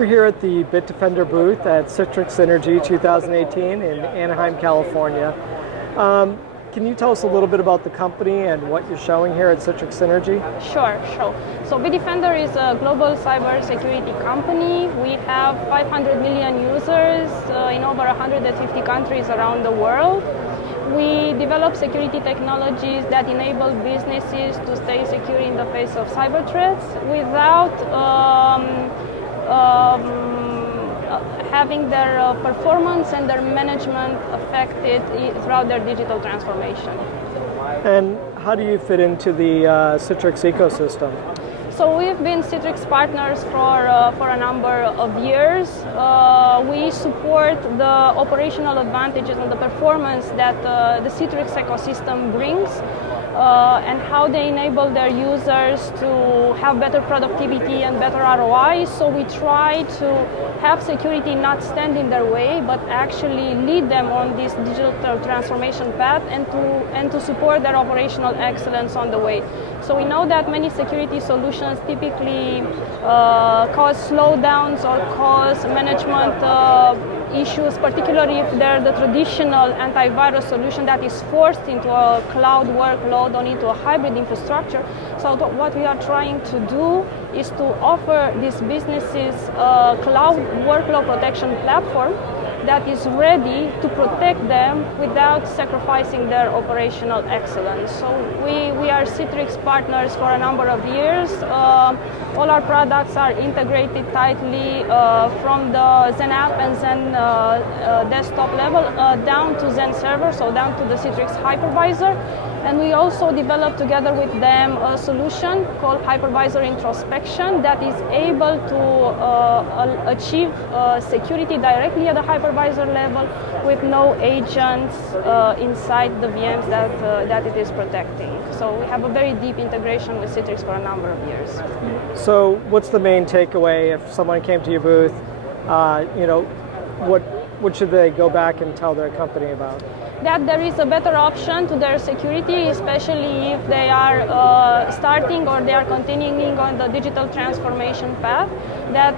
We're here at the Bitdefender booth at Citrix Synergy 2018 in Anaheim, California. Can you tell us a little bit about the company and what you're showing here at Citrix Synergy? Sure. So Bitdefender is a global cybersecurity company. We have 500 million users in over 150 countries around the world. We develop security technologies that enable businesses to stay secure in the face of cyber threats without having their performance and their management affected throughout their digital transformation. And how do you fit into the Citrix ecosystem? So we've been Citrix partners for a number of years. We support the operational advantages and the performance that the Citrix ecosystem brings and how they enable their users to have better productivity and better ROI. So we try to have security not stand in their way, but actually lead them on this digital transformation path and to support their operational excellence on the way. So we know that many security solutions typically cause slowdowns or cause management issues, particularly if they're the traditional antivirus solution that is forced into a cloud workload or into a hybrid infrastructure. So what we are trying to do is to offer these businesses a cloud workload protection platform that is ready to protect them without sacrificing their operational excellence. So we are Citrix partners for a number of years. All our products are integrated tightly from the Zen app and Zen desktop level down to Zen server, so down to the Citrix Hypervisor. And we also developed together with them a solution called Hypervisor Introspection that is able to achieve security directly at the hypervisor level with no agents inside the VMs that it is protecting. So we have a very deep integration with Citrix for a number of years. So what's the main takeaway if someone came to your booth? What should they go back and tell their company about? That there is a better option to their security, especially if they are starting or they are continuing on the digital transformation path, that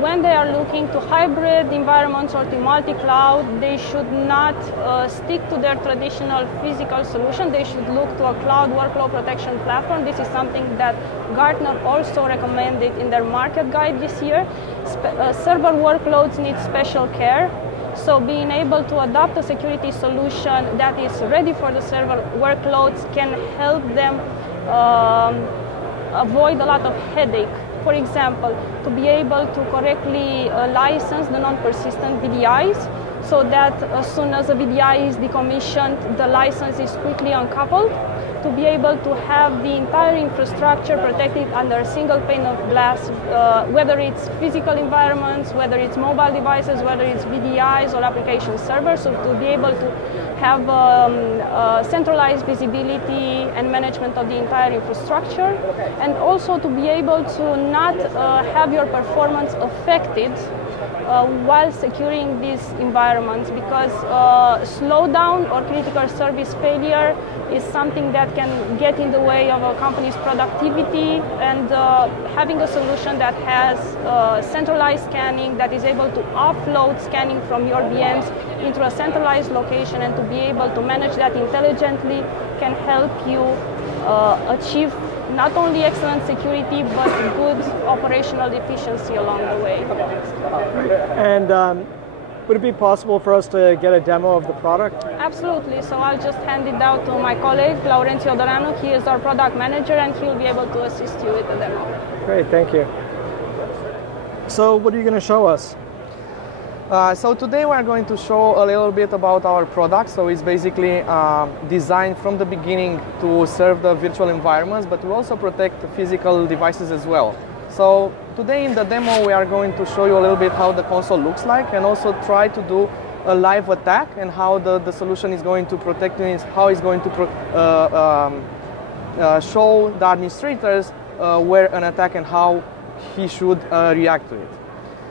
when they are looking to hybrid environments or to multi-cloud, they should not stick to their traditional physical solution. They should look to a cloud workload protection platform. This is something that Gartner also recommended in their market guide this year. Server workloads need special care. So being able to adopt a security solution that is ready for the server workloads can help them avoid a lot of headache. For example, to be able to correctly license the non-persistent VDIs so that as soon as a VDI is decommissioned, the license is quickly uncoupled. To be able to have the entire infrastructure protected under a single pane of glass, whether it's physical environments, whether it's mobile devices, whether it's VDIs or application servers, so to be able to have centralized visibility and management of the entire infrastructure, and also to be able to not have your performance affected while securing these environments, because slowdown or critical service failure is something that can get in the way of a company's productivity, and having a solution that has centralized scanning that is able to offload scanning from your VMs into a centralized location and to be able to manage that intelligently can help you achieve not only excellent security, but good operational efficiency along the way. And would it be possible for us to get a demo of the product? Absolutely. So I'll just hand it out to my colleague, Laurentiu Odoleanu. He is our product manager, and he'll be able to assist you with the demo. Great, thank you. So what are you going to show us? So today we're going to show a little bit about our product. So it's basically designed from the beginning to serve the virtual environments, but we also protect the physical devices as well. So today in the demo we are going to show you a little bit how the console looks like, and also try to do a live attack and how the solution is going to protect you, how it's going to show the administrators where an attack and how he should react to it.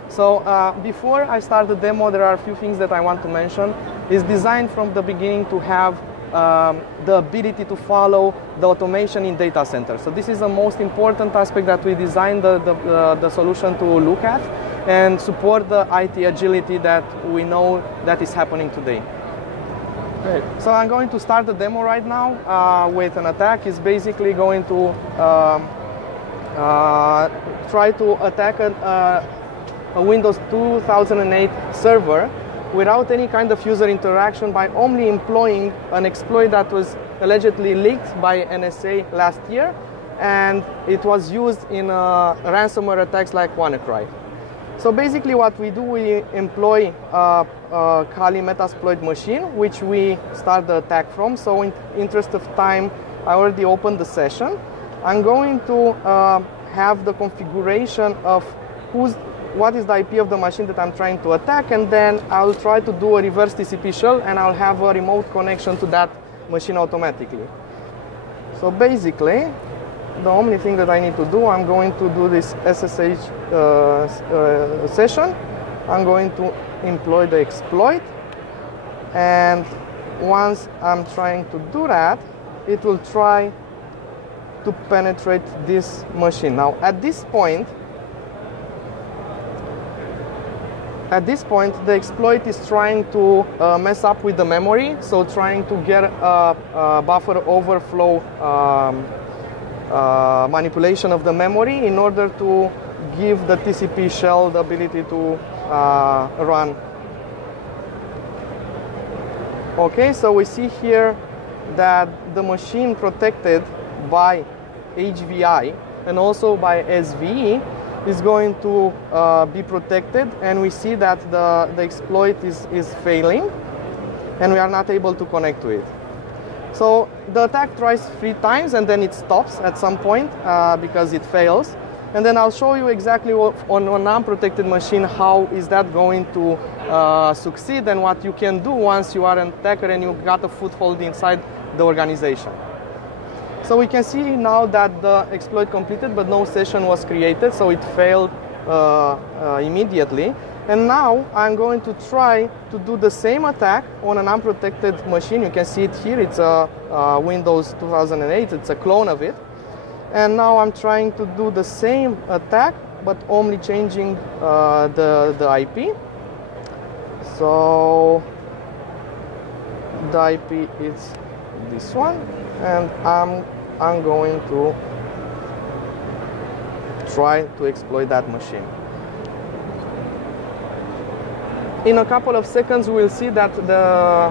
So before I start the demo, there are a few things that I want to mention. It's designed from the beginning to have the ability to follow the automation in data centers. So this is the most important aspect that we designed the solution to look at. and support the IT agility that we know that is happening today. Great. So I'm going to start the demo right now with an attack. It's basically going to try to attack a Windows 2008 server without any kind of user interaction by only employing an exploit that was allegedly leaked by NSA last year, and it was used in ransomware attacks like WannaCry. So basically what we do, we employ a Kali Metasploit machine, which we start the attack from. So in interest of time, I already opened the session. I'm going to have the configuration of what is the IP of the machine that I'm trying to attack, and then I'll try to do a reverse TCP shell, and I'll have a remote connection to that machine automatically. So basically, the only thing that I need to do, I'm going to do this SSH session. I'm going to employ the exploit, and once I'm trying to do that, it will try to penetrate this machine. Now, at this point, the exploit is trying to mess up with the memory, so trying to get a buffer overflow manipulation of the memory in order to give the TCP shell the ability to run. Okay, so we see here that the machine protected by HVI and also by SVE is going to be protected, and we see that the exploit is failing and we are not able to connect to it. So the attack tries 3 times and then it stops at some point because it fails. And then I'll show you exactly on an unprotected machine how is that going to succeed and what you can do once you are an attacker and you got a foothold inside the organization. So we can see now that the exploit completed, but no session was created, so it failed immediately. And now I'm going to try to do the same attack on an unprotected machine. You can see it here. It's a Windows 2008. It's a clone of it. And now I'm trying to do the same attack, but only changing the IP. So the IP is this one, and I'm going to try to exploit that machine. In a couple of seconds, we'll see that the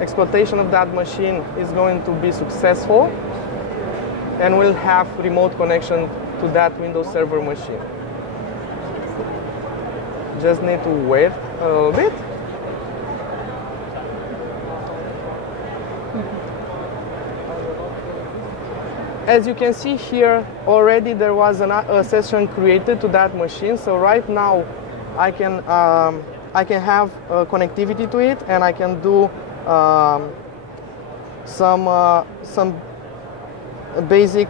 exploitation of that machine is going to be successful, and we'll have remote connection to that Windows Server machine. Just need to wait a little bit. As you can see here, already there was a session created to that machine. So right now, I can have connectivity to it, and I can do some basic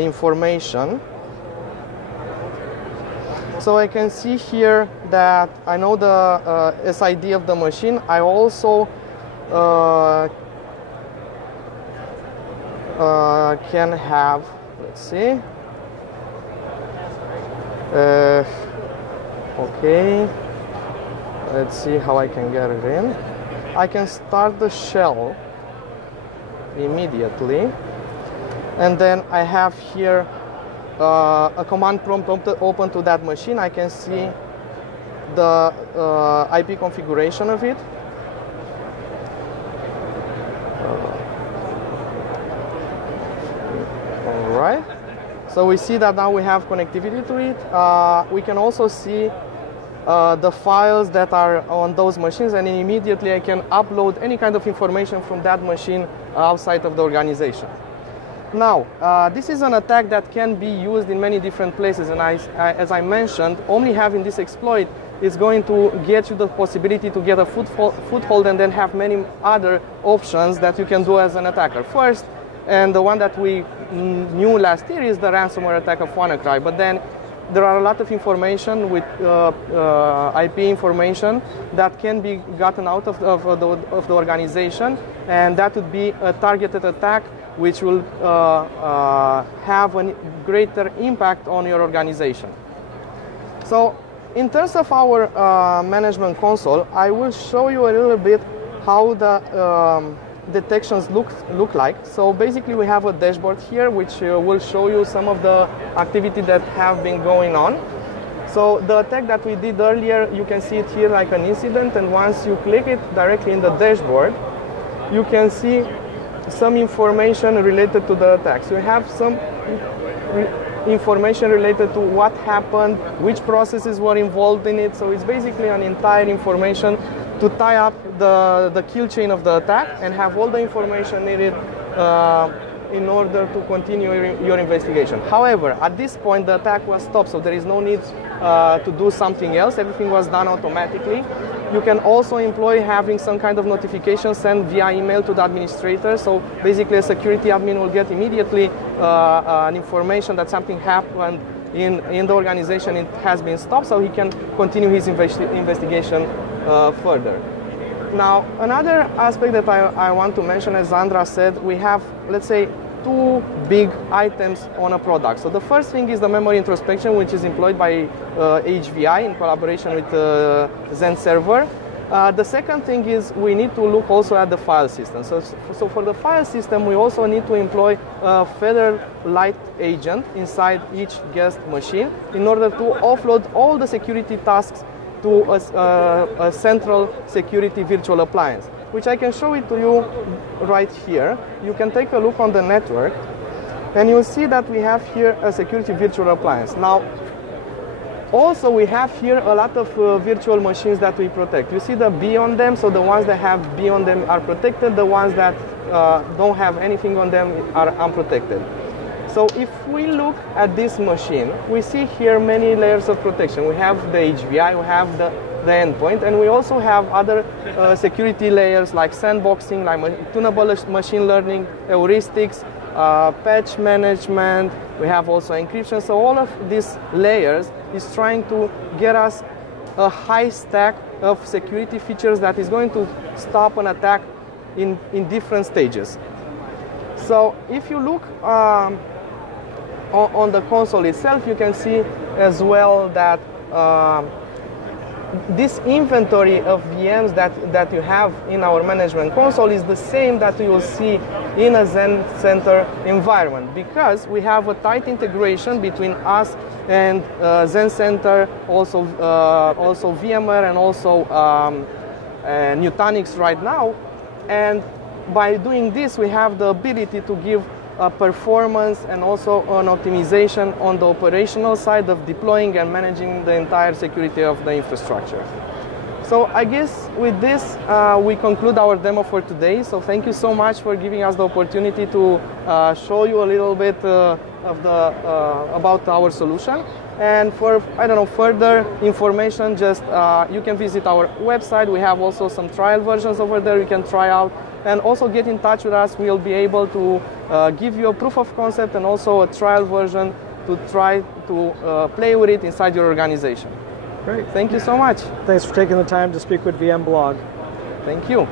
information. So I can see here that I know the SID of the machine. I also can have, let's see, okay, let's see how I can get it in. I can start the shell immediately, and then I have here a command prompt open to that machine. I can see the IP configuration of it. Alright, so we see that now we have connectivity to it. We can also see the files that are on those machines, and immediately I can upload any kind of information from that machine outside of the organization. Now, this is an attack that can be used in many different places, and as I mentioned, only having this exploit is going to get you the possibility to get a foothold and then have many other options that you can do as an attacker. First, and the one that we knew last year, is the ransomware attack of WannaCry, but then there are a lot of information with IP information that can be gotten out of the organization, and that would be a targeted attack which will have a greater impact on your organization. So in terms of our management console, I will show you a little bit how the detections look like. So basically we have a dashboard here which will show you some of the activity that have been going on. So the attack that we did earlier, you can see it here like an incident, and once you click it directly in the dashboard, you can see some information related to the attack. So you have some information related to what happened, which processes were involved in it. So it's basically an entire information to tie up the kill chain of the attack and have all the information needed in order to continue your investigation. However, at this point the attack was stopped, so there is no need to do something else. Everything was done automatically. You can also employ having some kind of notification sent via email to the administrator. So basically a security admin will get immediately an information that something happened in the organization, it has been stopped, so he can continue his investigation further. Now, another aspect that I want to mention, as Andra said, we have, let's say, two big items on a product. So the first thing is the memory introspection, which is employed by HVI in collaboration with Zen server. The second thing is we need to look also at the file system. So for the file system, we also need to employ a Feather Light agent inside each guest machine in order to offload all the security tasks to a central security virtual appliance, which I can show it to you right here. You can take a look on the network, and you'll see that we have here a security virtual appliance. Now, also we have here a lot of virtual machines that we protect. You see the B on them, so the ones that have B on them are protected, the ones that don't have anything on them are unprotected. So if we look at this machine, we see here many layers of protection. We have the HVI, we have the endpoint, and we also have other security layers like sandboxing, like tunable machine learning, heuristics, patch management. We have also encryption. So all of these layers is trying to get us a high stack of security features that is going to stop an attack in different stages. So if you look on the console itself, you can see as well that this inventory of VMs that you have in our management console is the same that you will see in a Zen Center environment, because we have a tight integration between us and Zen Center, also VMware, and also Nutanix right now. And by doing this, we have the ability to give performance and also an optimization on the operational side of deploying and managing the entire security of the infrastructure. So I guess with this, we conclude our demo for today. So thank you so much for giving us the opportunity to show you a little bit about our solution. And for, further information, just you can visit our website. We have also some trial versions over there you can try out. And also get in touch with us. We'll be able to give you a proof of concept and also a trial version to try to play with it inside your organization. Great. Thank you so much. Thanks for taking the time to speak with VMblog. Thank you.